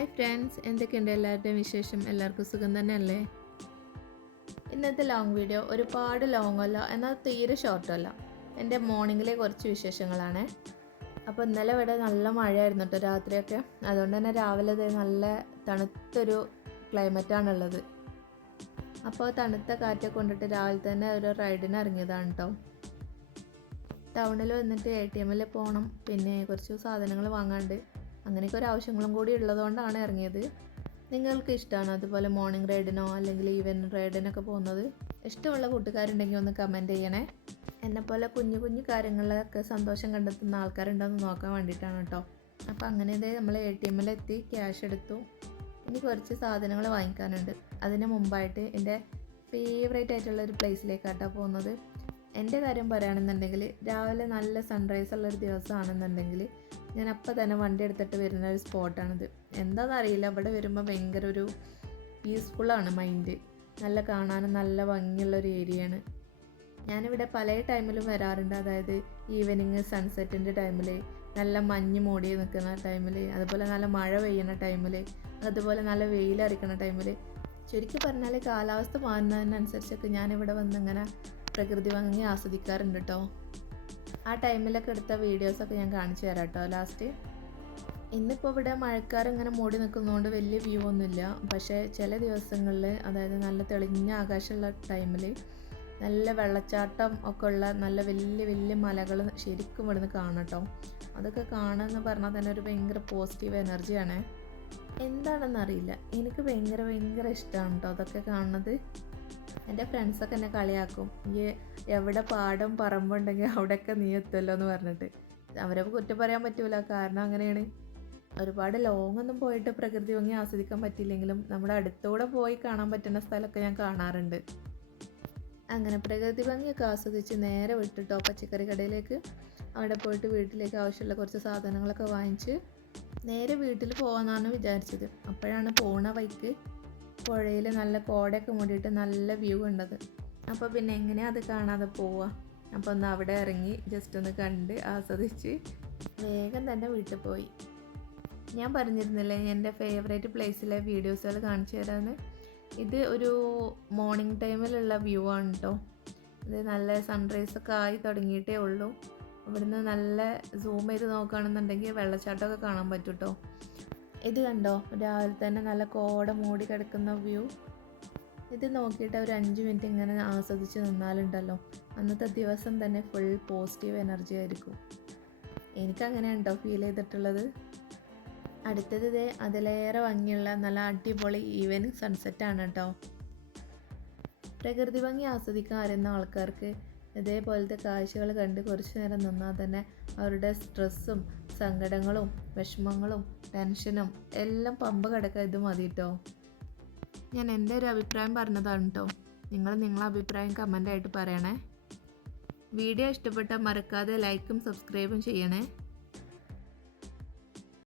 Hi friends, എന്തൊക്കെയുണ്ട് എല്ലാവരുടെയും വിശേഷം? എല്ലാവർക്കും സുഖം തന്നെയല്ലേ? ഇന്നത്തെ ലോങ് വീഡിയോ ഒരുപാട് ലോങ് അല്ല, എന്നാൽ തീരെ ഷോർട്ടല്ല. എൻ്റെ മോർണിംഗിലെ കുറച്ച് വിശേഷങ്ങളാണ്. അപ്പോൾ ഇന്നലെ ഇവിടെ നല്ല മഴയായിരുന്നു കേട്ടോ, രാത്രിയൊക്കെ. അതുകൊണ്ട് തന്നെ രാവിലെ നല്ല തണുത്തൊരു ക്ലൈമറ്റാണുള്ളത്. അപ്പോൾ തണുത്ത കാറ്റൊക്കെ കൊണ്ടിട്ട് രാവിലെ തന്നെ ഒരു റൈഡിന് ഇറങ്ങിയതാണ് കേട്ടോ. ടൗണിൽ വന്നിട്ട് ATM പോകണം, പിന്നെ കുറച്ച് സാധനങ്ങൾ വാങ്ങാണ്ട്, അങ്ങനെയൊക്കെ ഒരു ആവശ്യങ്ങളും കൂടി ഉള്ളതുകൊണ്ടാണ് ഇറങ്ങിയത്. നിങ്ങൾക്ക് ഇഷ്ടമാണോ അതുപോലെ മോർണിംഗ് റൈഡിനോ അല്ലെങ്കിൽ ഈവനിങ് റൈഡിനൊക്കെ പോകുന്നത്? ഇഷ്ടമുള്ള കൂട്ടുകാരുണ്ടെങ്കിൽ ഒന്ന് കമൻറ്റ് ചെയ്യണേ. എന്നെപ്പോലെ കുഞ്ഞു കുഞ്ഞു കാര്യങ്ങളിലൊക്കെ സന്തോഷം കണ്ടെത്തുന്ന ആൾക്കാരുണ്ടോയെന്ന് നോക്കാൻ വേണ്ടിയിട്ടാണ് കേട്ടോ. അപ്പോൾ അങ്ങനെ നമ്മൾ ATM എത്തി ക്യാഷ് എടുത്തു. ഇനി കുറച്ച് സാധനങ്ങൾ വാങ്ങിക്കാനുണ്ട്. അതിന് മുമ്പായിട്ട് എൻ്റെ ഫേവറേറ്റ് ആയിട്ടുള്ള ഒരു പ്ലേസിലേക്കാട്ടോ പോകുന്നത്. എൻ്റെ കാര്യം പറയുകയാണെന്നുണ്ടെങ്കിൽ രാവിലെ നല്ല സൺറൈസ് ഉള്ളൊരു ദിവസമാണെന്നുണ്ടെങ്കിൽ ഞാൻ അപ്പം തന്നെ വണ്ടി എടുത്തിട്ട് വരുന്ന ഒരു സ്പോട്ടാണിത്. എന്താണെന്നറിയില്ല, ഇവിടെ വരുമ്പോൾ ഭയങ്കര ഒരു പീസ്ഫുള്ളാണ് മൈൻഡ്. നല്ല കാണാനും നല്ല ഭംഗിയുള്ളൊരു ഏരിയയാണ്. ഞാനിവിടെ പല ടൈമിലും വരാറുണ്ട്. അതായത് ഈവനിങ് സൺസെറ്റിൻ്റെ ടൈമിൽ, നല്ല മഞ്ഞ് മൂടി നിൽക്കുന്ന ടൈമിൽ, അതുപോലെ നല്ല മഴ പെയ്യുന്ന ടൈമിൽ, അതുപോലെ നല്ല വെയിലറിക്കുന്ന ടൈമിൽ. ചുരുക്കി പറഞ്ഞാൽ കാലാവസ്ഥ മാറുന്നതിനനുസരിച്ചൊക്കെ ഞാനിവിടെ വന്നിങ്ങനെ പ്രകൃതി ഭംഗി ആസ്വദിക്കാറുണ്ട് കേട്ടോ. ആ ടൈമിലൊക്കെ എടുത്ത വീഡിയോസൊക്കെ ഞാൻ കാണിച്ചു തരാം കേട്ടോ ലാസ്റ്റ്. ഇന്നിപ്പോൾ ഇവിടെ മഴക്കാർ ഇങ്ങനെ മൂടി നിൽക്കുന്നതുകൊണ്ട് വലിയ വ്യൂ ഒന്നുമില്ല. പക്ഷേ ചില ദിവസങ്ങളിൽ, അതായത് നല്ല തെളിഞ്ഞ ആകാശമുള്ള ടൈമിൽ നല്ല വെള്ളച്ചാട്ടം ഒക്കെ ഉള്ള നല്ല വലിയ വലിയ മലകൾ ശരിക്കും ഇവിടുന്ന് കാണാം കേട്ടോ. അതൊക്കെ കാണുമെന്ന് പറഞ്ഞാൽ തന്നെ ഒരു ഭയങ്കര പോസിറ്റീവ് എനർജിയാണ്. എന്താണെന്നറിയില്ല, എനിക്ക് ഭയങ്കര ഇഷ്ടമാണ് കേട്ടോ അതൊക്കെ കാണുന്നത്. എൻ്റെ ഫ്രണ്ട്സൊക്കെ എന്നെ കളിയാക്കും, ഈ എവിടെ പാടം പറമ്പുണ്ടെങ്കിൽ അവിടെയൊക്കെ നീ എത്തുമല്ലോ എന്ന് പറഞ്ഞിട്ട്. അവരെ കുറ്റം പറയാൻ പറ്റൂല, കാരണം അങ്ങനെയാണ്. ഒരുപാട് ലോങ്ങൊന്നും പോയിട്ട് പ്രകൃതി ഭംഗി ആസ്വദിക്കാൻ പറ്റിയില്ലെങ്കിലും നമ്മുടെ അടുത്തൂടെ പോയി കാണാൻ പറ്റുന്ന സ്ഥലമൊക്കെ ഞാൻ കാണാറുണ്ട്. അങ്ങനെ പ്രകൃതി ഭംഗിയൊക്കെ ആസ്വദിച്ച് നേരെ വിട്ടിട്ടോ പച്ചക്കറി കടയിലേക്ക്. അവിടെ പോയിട്ട് വീട്ടിലേക്ക് ആവശ്യമുള്ള കുറച്ച് സാധനങ്ങളൊക്കെ വാങ്ങിച്ച് നേരെ വീട്ടിൽ പോകാമെന്നാണ് വിചാരിച്ചത്. അപ്പോഴാണ് പോണ വഴിക്ക് പുഴയിൽ നല്ല കോടയൊക്കെ മൂടിയിട്ട് നല്ല വ്യൂ ഉണ്ടത്. അപ്പോൾ പിന്നെ എങ്ങനെയാണ് അത് കാണാതെ പോവുക? അപ്പോൾ ഒന്ന് അവിടെ ഇറങ്ങി ജസ്റ്റ് ഒന്ന് കണ്ട് ആസ്വദിച്ച് വേഗം തന്നെ വീട്ടിൽ പോയി. ഞാൻ പറഞ്ഞിരുന്നില്ലേ എൻ്റെ ഫേവറേറ്റ് പ്ലേസിലെ വീഡിയോസുകൾ കാണിച്ചു തരാമെന്ന്. ഇത് ഒരു മോർണിംഗ് ടൈമിലുള്ള വ്യൂ ആണ് കേട്ടോ. ഇത് നല്ല സൺറൈസൊക്കെ ആയി തുടങ്ങിയിട്ടേ ഉള്ളൂ. ഇവിടുന്ന് നല്ല സൂം ചെയ്ത് നോക്കുകയാണെന്നുണ്ടെങ്കിൽ വെള്ളച്ചാട്ടമൊക്കെ കാണാൻ പറ്റും കേട്ടോ. ഇത് കണ്ടോ, രാവിലെ തന്നെ നല്ല കോട മൂടി കിടക്കുന്ന വ്യൂ. ഇത് നോക്കിയിട്ട് ഒരു 5 മിനിറ്റ് ഇങ്ങനെ ആസ്വദിച്ച് നിന്നാലുണ്ടല്ലോ, അന്നത്തെ ദിവസം തന്നെ ഫുൾ പോസിറ്റീവ് എനർജി ആയിരിക്കും. എനിക്കങ്ങനെയാണ് കേട്ടോ ഫീൽ ചെയ്തിട്ടുള്ളത്. അടുത്തത് അതിലേറെ ഭംഗിയുള്ള നല്ല അടിപൊളി ഈവനിങ് സൺസെറ്റാണ് കേട്ടോ. പ്രകൃതി ഭംഗി ആസ്വദിക്കാൻ അറിയുന്ന ആൾക്കാർക്ക് ഇതേപോലത്തെ കാഴ്ചകൾ കണ്ട് കുറച്ച് നേരം നിന്നാൽ തന്നെ അവരുടെ സ്ട്രെസ്സും സങ്കടങ്ങളും വിഷമങ്ങളും ടെൻഷനും എല്ലാം പമ്പ കിടക്കാൻ ഇത് മതി കേട്ടോ. ഞാൻ എൻ്റെ ഒരു അഭിപ്രായം പറഞ്ഞതാണ് കേട്ടോ. നിങ്ങളെ അഭിപ്രായം കമൻ്റായിട്ട് പറയണേ. വീഡിയോ ഇഷ്ടപ്പെട്ടാൽ മറക്കാതെ ലൈക്കും സബ്സ്ക്രൈബും ചെയ്യണേ.